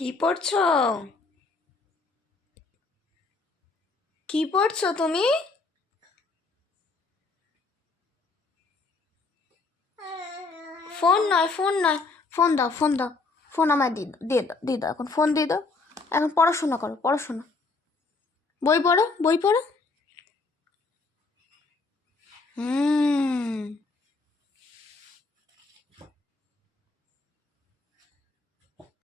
কি পড়ছো? কি পড়ছো তুমি? ফোন নয়, ফোন নয়, ফোন দাও, ফোন দাও, ফোন আমায় দিয়ে দাও এখন, ফোন দিয়ে দাও। এখন পড়াশোনা করো, পড়াশোনা, বই পড়ো, বই পড়ো। হুম।